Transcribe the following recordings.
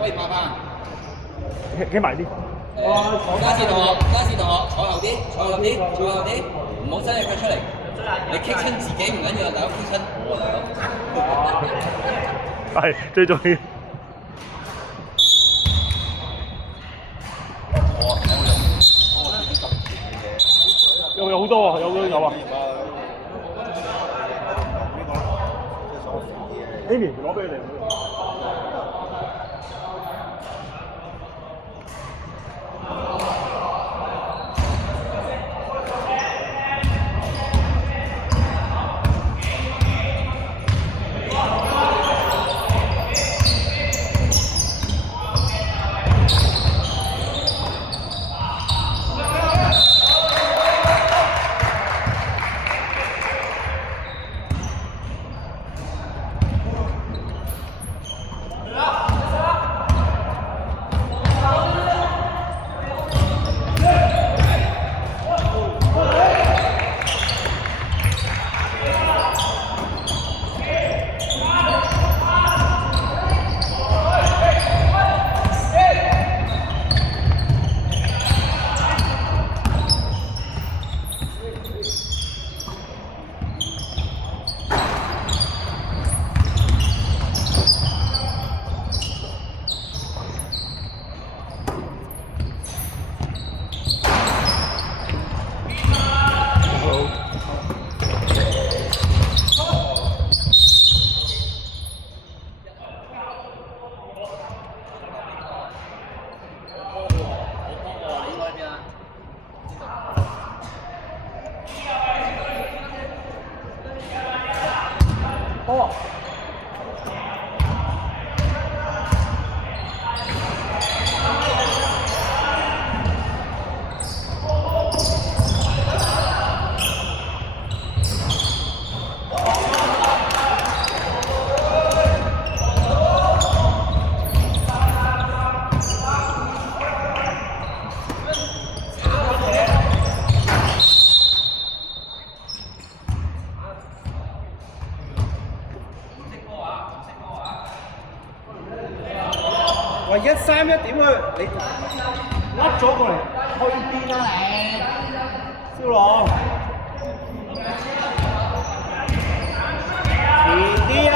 喂，爸爸。企埋啲。家士同學，坐後啲，坐後啲，坐後啲，唔好伸隻腳出嚟。你棘親自己唔緊要，大佬棘親我大佬。係最重要。有好多喎，有啊。Amy 攞俾你哋。喂，1-3-1點去？你甩咗過嚟，去邊啊你？蕭朗，前啲啦！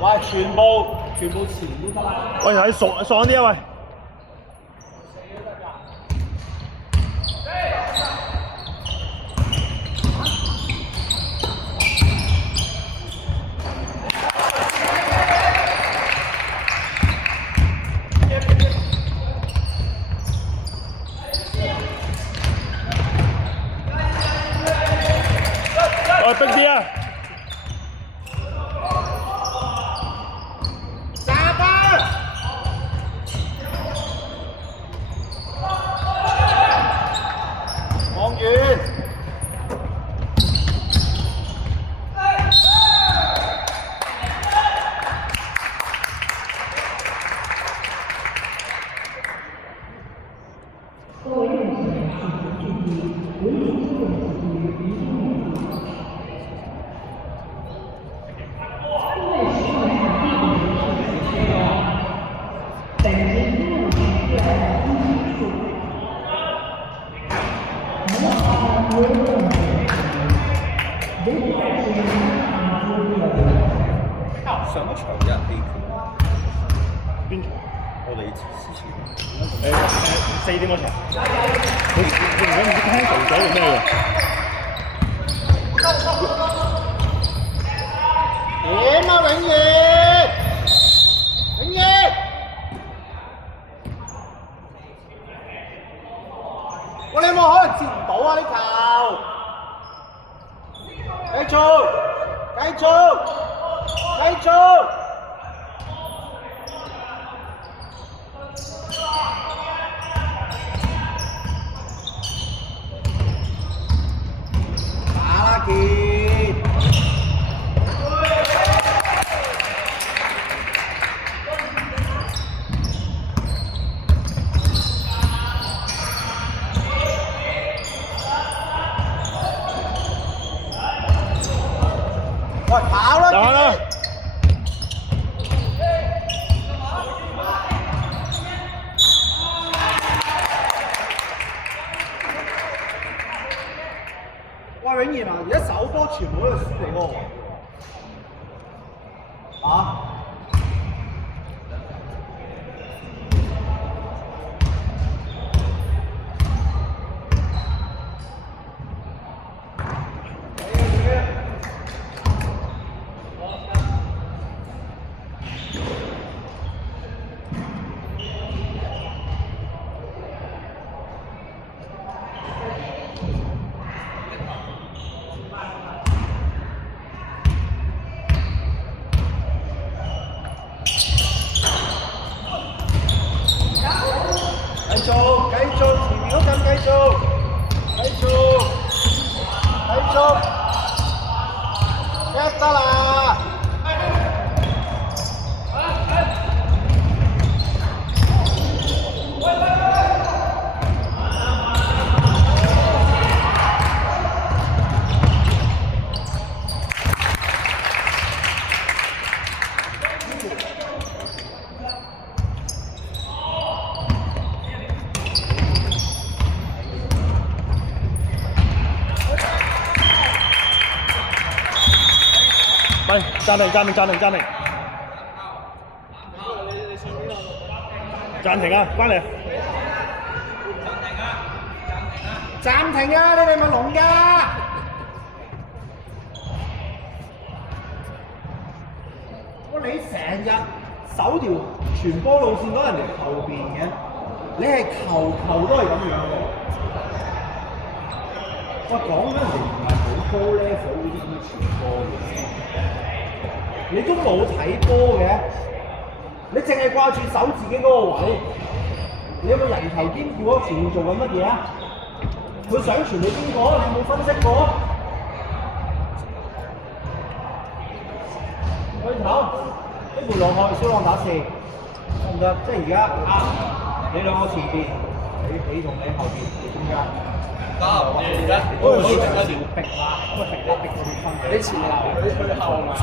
喂，全部前都得啦。喂，係爽啲啊喂！逼啲啊！沙巴，望遠，上一場有人棄權，邊場？我哋之前4點嗰場。佢唔知 cancel 咗定咩喎？點啊，永業！永業！我哋有冇可能接唔到啊？呢球！繼續！繼續！繼續！打啦，傑！永賢啊，而家手波全部都係輸你嗰個位。啊？繼續，前面嗰陣繼續，一得啦！喂，暫停！暫停啊！翻嚟！暫停啊！你哋咪聾㗎！你成日守條傳波路線攞人哋後邊嘅，你係球都係咁樣嘅。我講緊人哋唔係好高 level 嗰啲咁嘅傳波嘅。你都冇睇波嘅，你淨係掛住守自己嗰個位，你有冇人頭兼顧嗰前面做緊乜嘢啊？佢想傳你邊個？你有冇分析過？開頭一盤落去，小浪打4，得唔得？即係而家你兩個前邊，你同你後邊，你中間。得，而家我可以逼啦，咁逼到啲分。你前流，你去後嘛？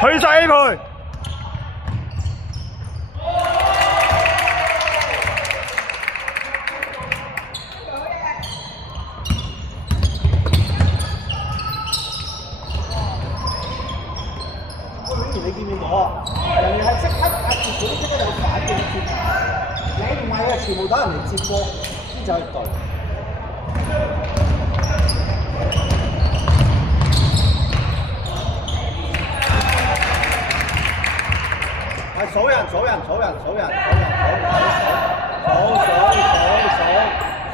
去晒 A 盤。你見唔見到啊？人哋係即刻壓住佢，即刻有反應接。你唔係啊，全部等人哋接波先至可以對。係數人，數人，數人，數人，數人，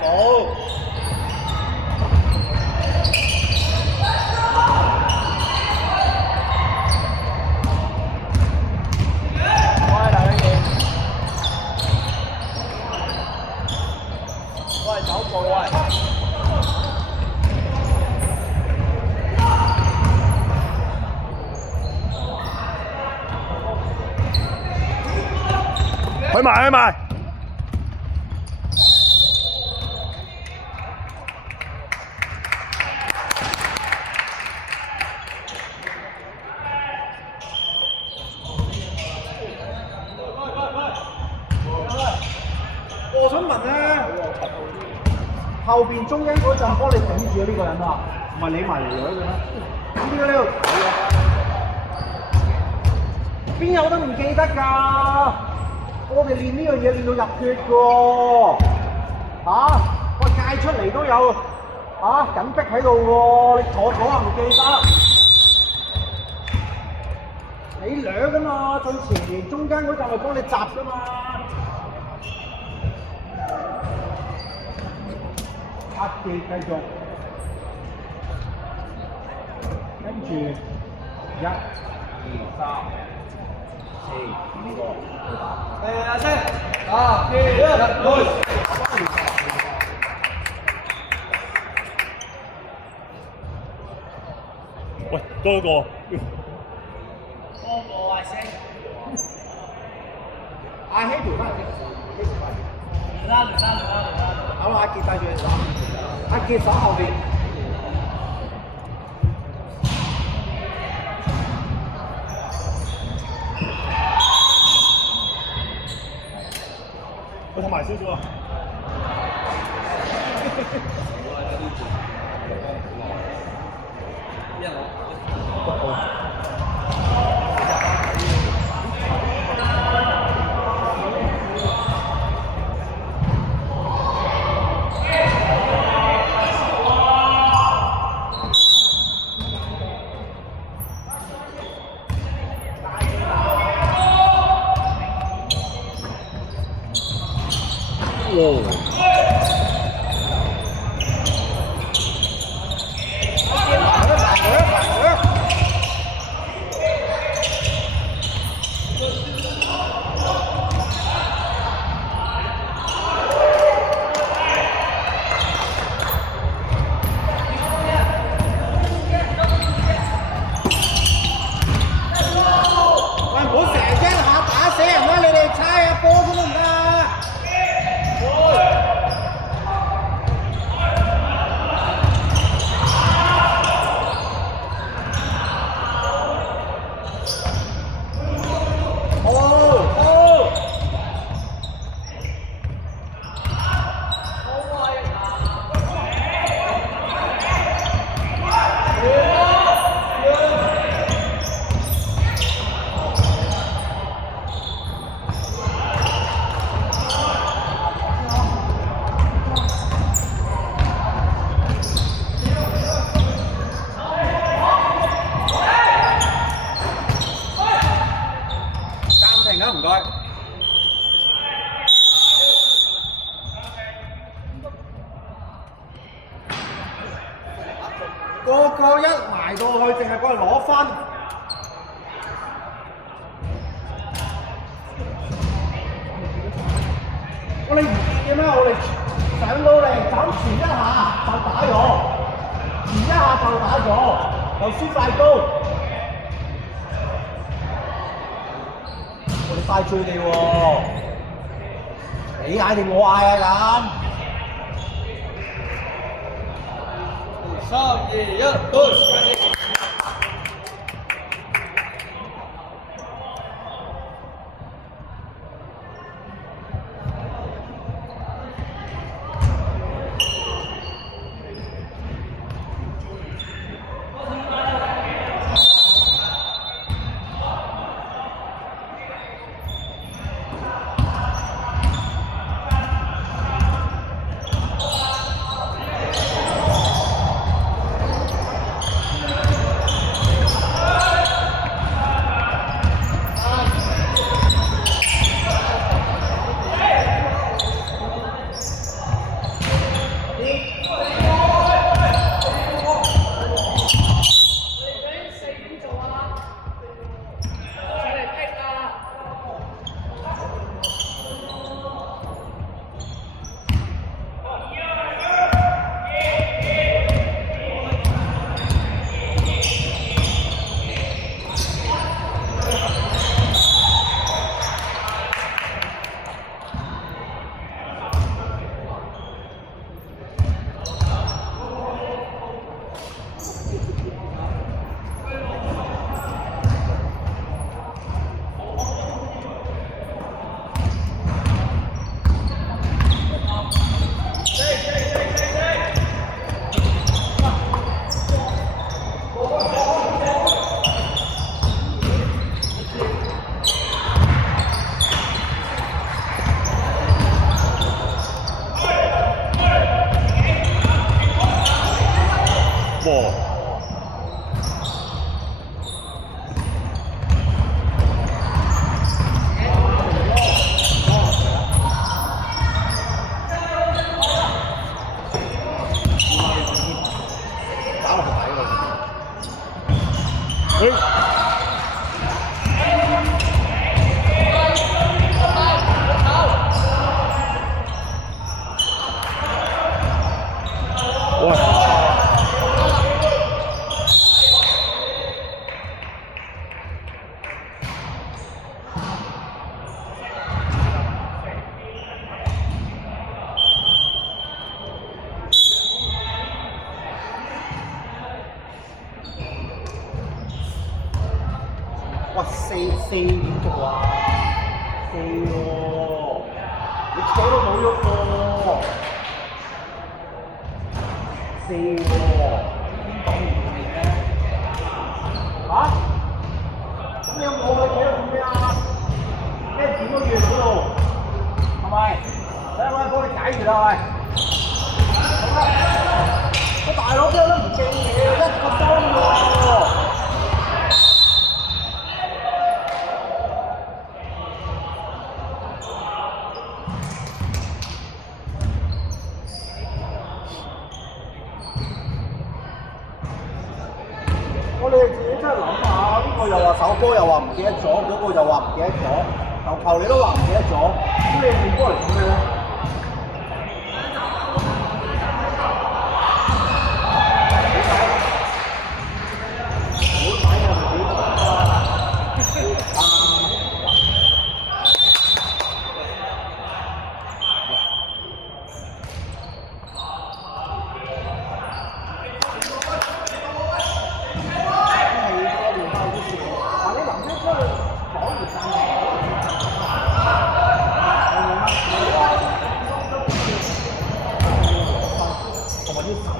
數。去埋去埋。我想問咧，後邊中間嗰陣幫你頂住呢個人啊，唔係你埋嚟攞嘅咩？點解呢度睇啊？邊有得唔記得㗎？我哋練呢樣嘢練到入血㗎喎，個界出嚟都有緊逼喺度喎，你坐下唔記得？你兩㗎嘛，最前中間嗰陣係幫你閘㗎嘛。壓技繼續，跟住1、2、3、4、5個。阿星，2、1，喂，多一個。多個阿星，阿希條翻嚟好啦，阿傑帶住你手，阿傑手後邊。我同埋少少啊。個個一埋到去，淨係過嚟攞分。我哋唔見嘅咩？我哋上到嚟斬前一下就打咗，前一下就打咗，又輸快高。我哋快追你喎！你嗌定我嗌啊咁？ 3、2、1，push！四點做啊？4喎，你手都冇喐喎，4喎，嚇？咁你有冇去睇到做咩啊？咩點都完嗰度，係咪？睇下我幫你解住啦，喂！個大佬真係都唔正嘢，一個收喎。我哋自己真係諗下，呢個又話手波又話唔記得咗，嗰個又話唔記得咗，球你都話唔記得咗，咁你練波嚟做咩咧？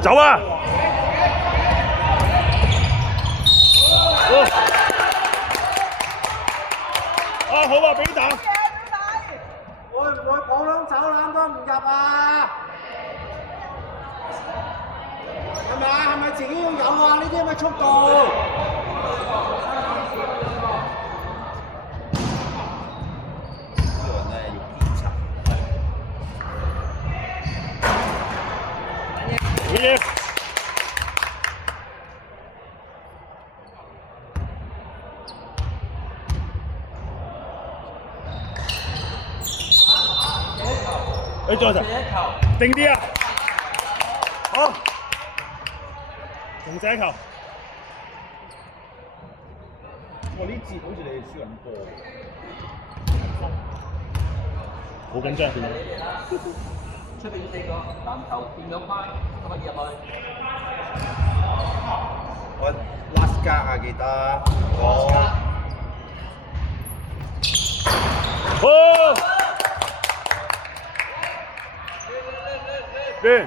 走啊！好啊，俾打。會唔會普通走籃都唔入啊？係咪啊？係咪自己要有啊？呢啲咁嘅速度。Yeah. 再定啲啊！好，仲射球。我呢節好似你哋輸緊波，好緊張。出邊4個籃球變咗框，可以入去。我 last 格啊，記得。哦。對。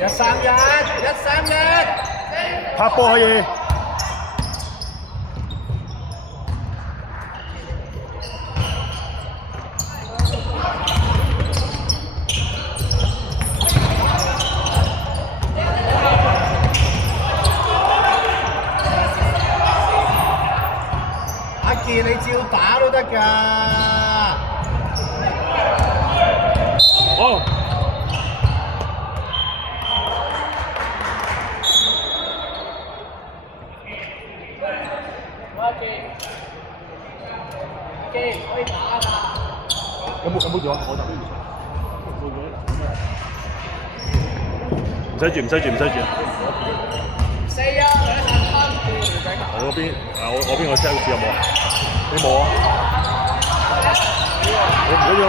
131，拍波可以。阿健你照打都得㗎。哦。有冇咗？我就都唔使住。4啊，2分。我嗰邊我邊個 sales 有冇啊？你冇啊？我唔緊要。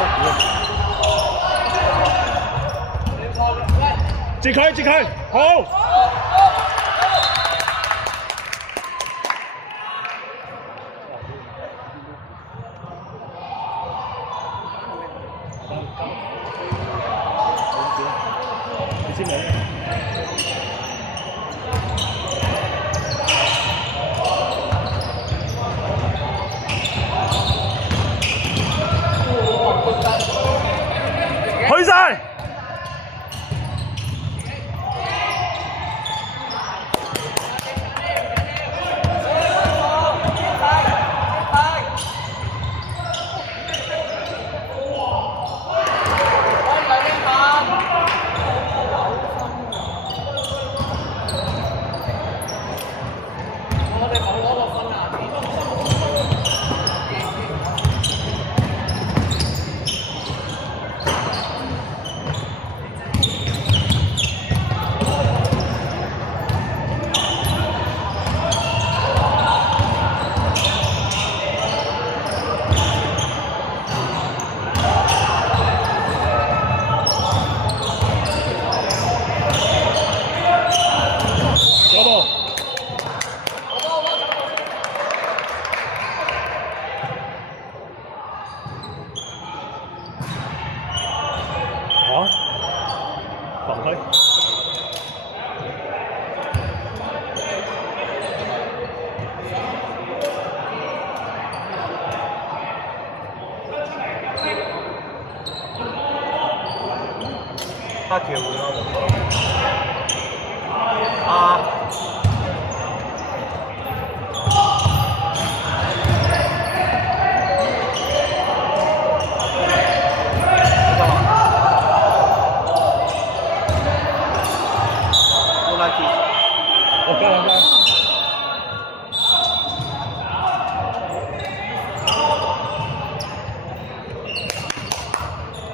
截佢，好。你簽名。去晒！防推。他橋會咯。啊！我加兩加。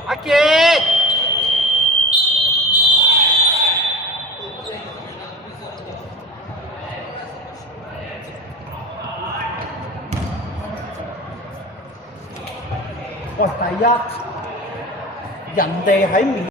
阿傑。喂，第一，人哋喺面。